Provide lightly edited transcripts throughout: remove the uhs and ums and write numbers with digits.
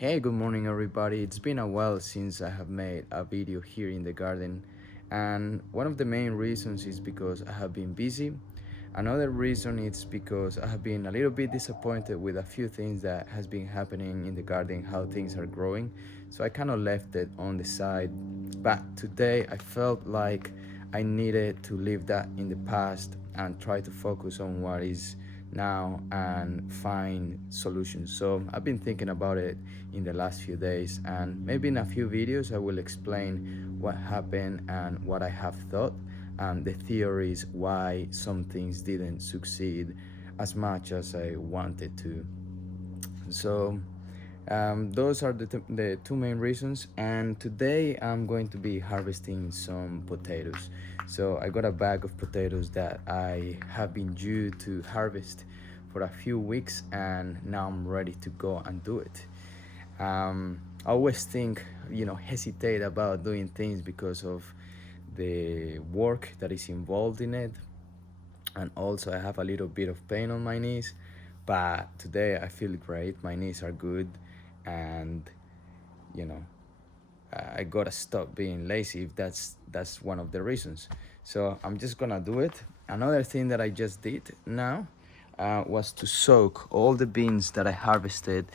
Hey, good morning everybody. It's been a while since I have made a video here in the garden, and one of the main reasons is because I have been busy. Another reason is because I have been a little bit disappointed with a few things that has been happening in the garden, how things are growing. So I kind of left it on the side. But today I felt like I needed to leave that in the past and try to focus on what is now and find solutions. So I've been thinking about it in the last few days, and maybe in a few videos I will explain what happened and what I have thought and the theories why some things didn't succeed as much as I wanted to. So those are the two main reasons, and today I'm going to be harvesting some potatoes. So I got a bag of potatoes that I have been due to harvest for a few weeks, and now I'm ready to go and do it. I always think, hesitate about doing things because of the work that is involved in it, and also I have a little bit of pain on my knees, but today I feel great. My knees are good, and you know I gotta stop being lazy if that's one of the reasons. So I'm just gonna do it. Another thing that I just did now was to soak all the beans that I harvested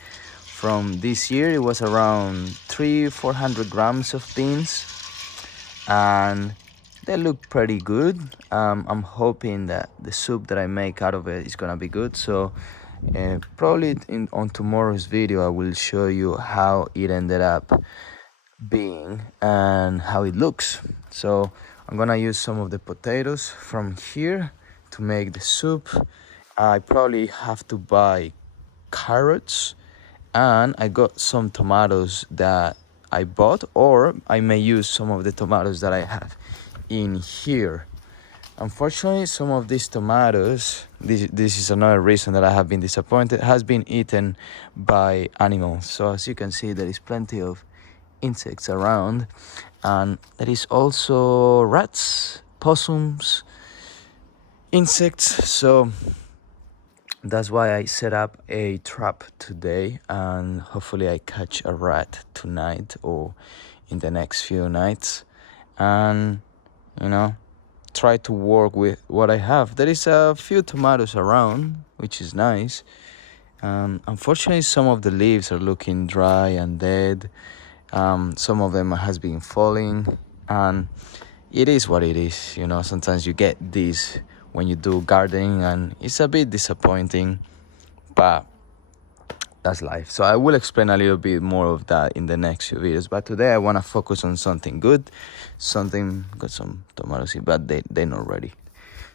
from this year. It was around 300-400 grams of beans, and they look pretty good. I'm hoping that the soup that I make out of it is gonna be good. So probably on tomorrow's video I will show you how it ended up being and how it looks. So I'm gonna use some of the potatoes from here to make the soup. I probably have to buy carrots, and I got some tomatoes that I bought, or I may use some of the tomatoes that I have in here. Unfortunately, some of these tomatoes, this is another reason that I have been disappointed, has been eaten by animals. So as you can see, there is plenty of insects around, and there is also rats, possums, insects. So that's why I set up a trap today, and hopefully I catch a rat tonight or in the next few nights, and try to work with what I have. There is a few tomatoes around, which is nice. Unfortunately, some of the leaves are looking dry and dead. Some of them has been falling, and it is what it is. Sometimes you get this when you do gardening, and it's a bit disappointing, but that's life. So I will explain a little bit more of that in the next few videos, but today I want to focus on something good. Got some tomatoes here, but they're not ready.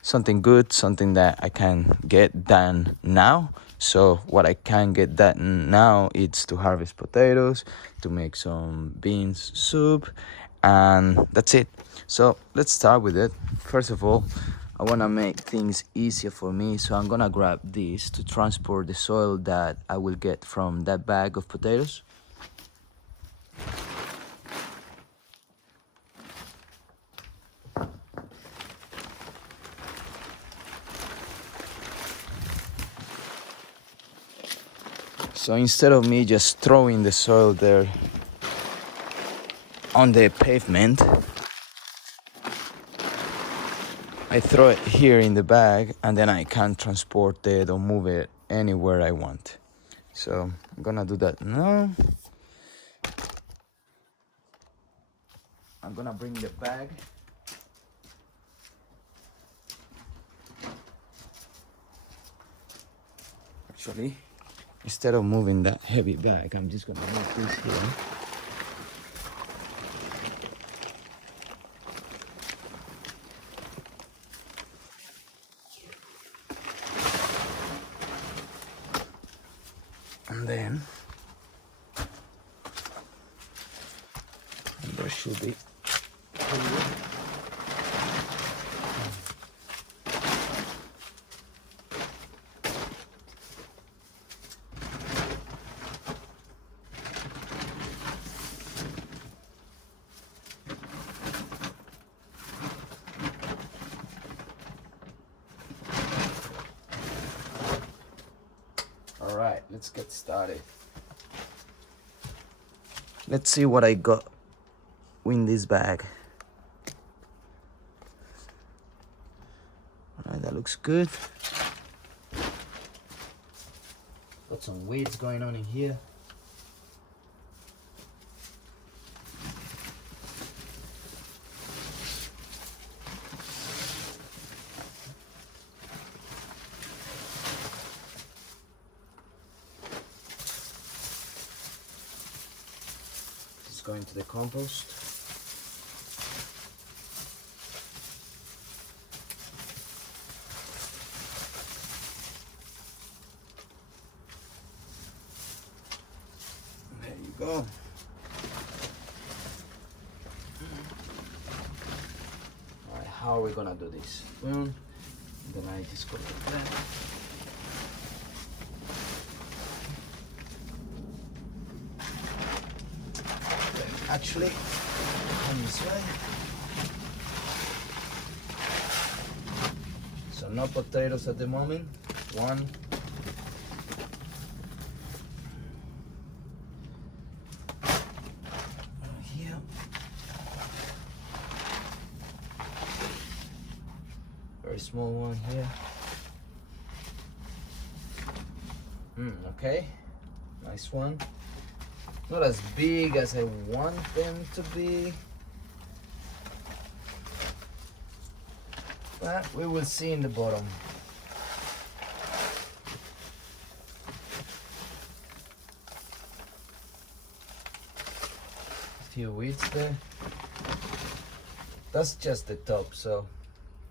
Something good, something that I can get done now. So what I can get done now is to harvest potatoes, to make some beans soup, and that's it. So let's start with it. First of all, I want to make things easier for me, so I'm gonna grab this to transport the soil that I will get from that bag of potatoes. So instead of me just throwing the soil there on the pavement, I throw it here in the bag, and then I can transport it or move it anywhere I want. So I'm gonna do that now. I'm gonna bring the bag. Actually, instead of moving that heavy bag, I'm just gonna move this here. And then there should be all right. Let's get started. Let's see what I got in this bag. Alright, that looks good. Got some weeds going on in here. Just going to the compost. There you go. Alright, how are we gonna do this? Well, then I just go like that. Actually, come this way. So no potatoes at the moment. One. Here. Very small one here. Okay, nice one. Not as big as I want them to be, but we will see in the bottom. A few weeds there. That's just the top, so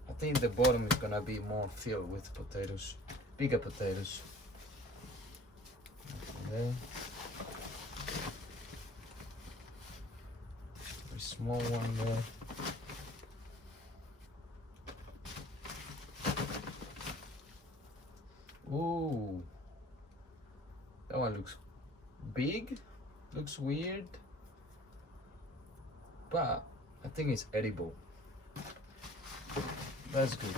I think the bottom is gonna be more filled with potatoes, bigger potatoes. Okay. Small one there. Ooh, that one looks big, looks weird, but I think it's edible. That's good.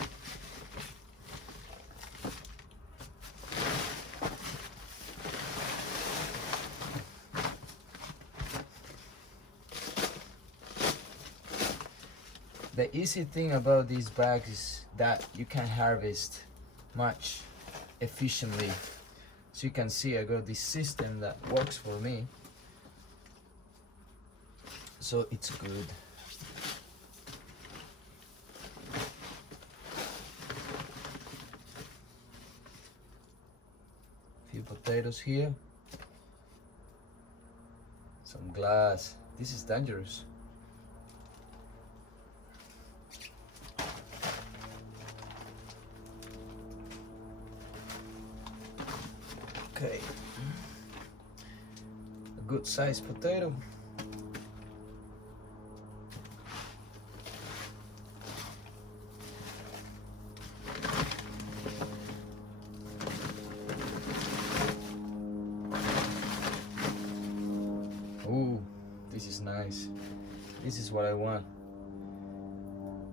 The easy thing about these bags is that you can harvest much efficiently. So you can see I got this system that works for me. So it's good. Few potatoes here. Some glass. This is dangerous. Okay, a good sized potato. Ooh, this is nice. This is what I want.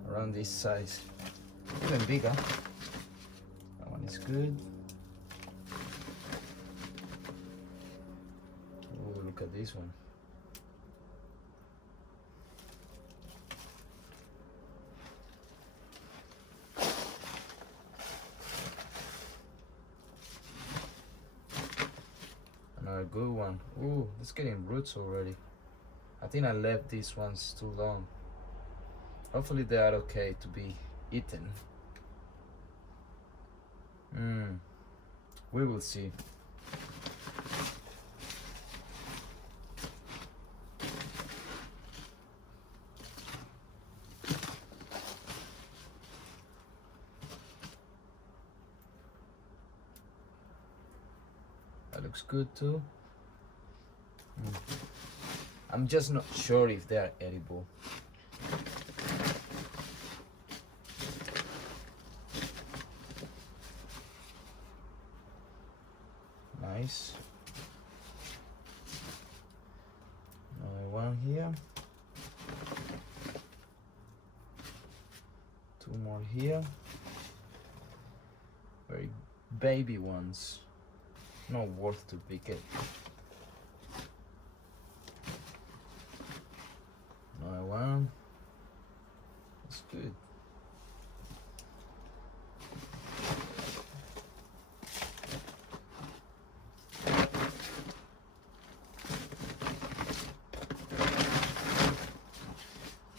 Around this size. Even bigger. That one is good. Look at this one. Another good one. Ooh, it's getting roots already. I think I left these ones too long. Hopefully they are okay to be eaten. We will see. That looks good too. I'm just not sure if they are edible. Nice. Another one here. Two more here. Very baby ones. Not worth to pick it. good.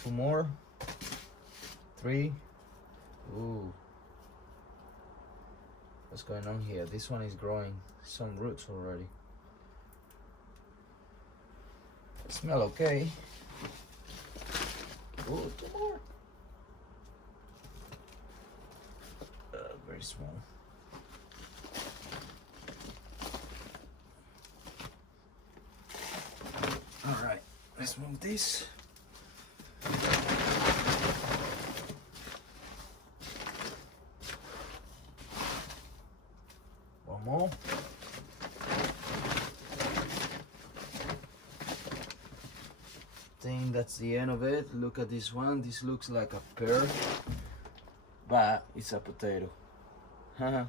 Two more. Three. Ooh. What's going on here? This one is growing some roots already. It smells okay. Ooh, two more. Very small. All right, let's move this. One more. I think that's the end of it. Look at this one. This looks like a pear, but it's a potato. Haha.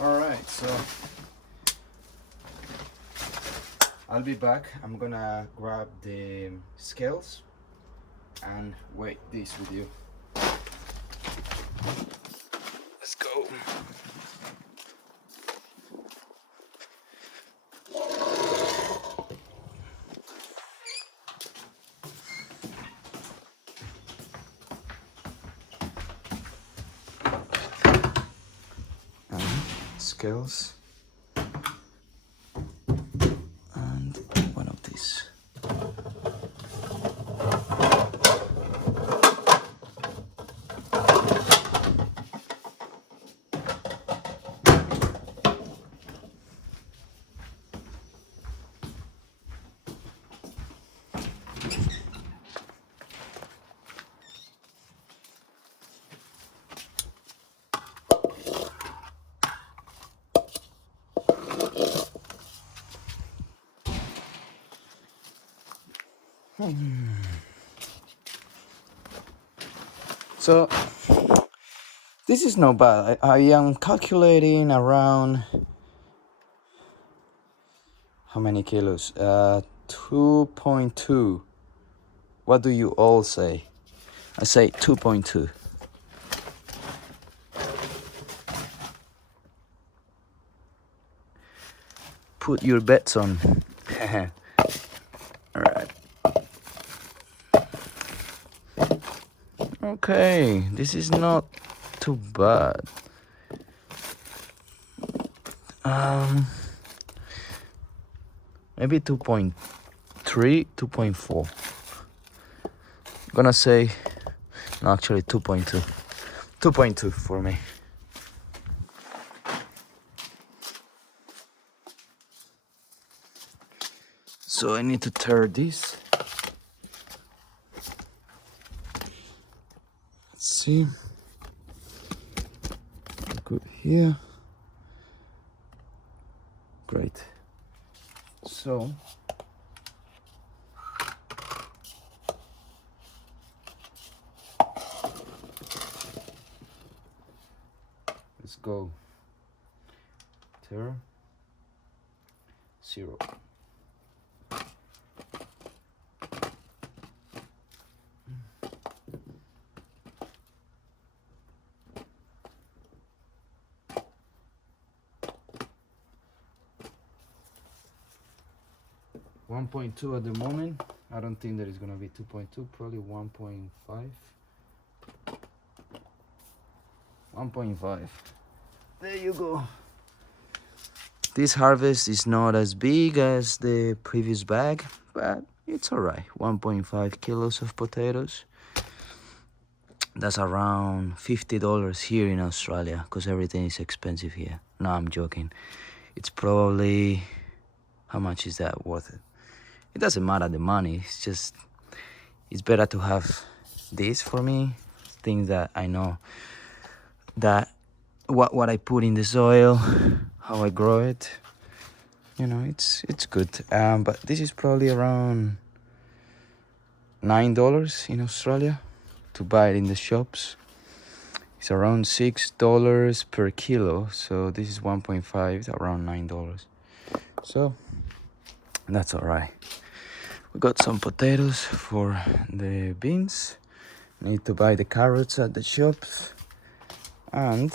Alright, so I'll be back. I'm gonna grab the scales and weigh this with you. Let's go. Scales and one of these. So this is not bad. I am calculating around how many kilos? 2.2. What do you all say? I say 2.2. Put your bets on. All right. Okay, this is not too bad. Maybe 2.3, 2.4. Gonna say, no, actually 2.2. 2.2 for me. So I need to tear this. Let's see. Good here. Great. So let's go. 0. 1.2 at the moment. I don't think that it's gonna be 2.2, probably 1.5. 1.5. There you go. This harvest is not as big as the previous bag, but it's alright. 1.5 kilos of potatoes. That's around $50 here in Australia, because everything is expensive here. No, I'm joking. It's probably, how much is that worth it? It doesn't matter the money, it's just, it's better to have this for me. Things that I know that what I put in the soil, how I grow it. you know, it's good. But this is probably around $9 in Australia to buy it in the shops. It's around $6 per kilo, so this is 1.5, it's around $9. So that's all right. We got some potatoes for the beans. Need to buy the carrots at the shops, and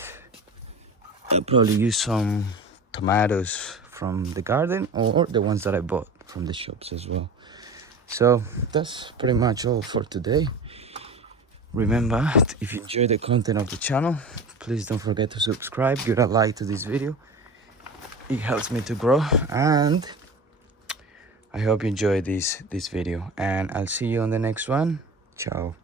I'll probably use some tomatoes from the garden or the ones that I bought from the shops as well. So that's pretty much all for today. Remember, if you enjoy the content of the channel, please don't forget to subscribe, give a like to this video. It helps me to grow, and I hope you enjoyed this video, and I'll see you on the next one. Ciao.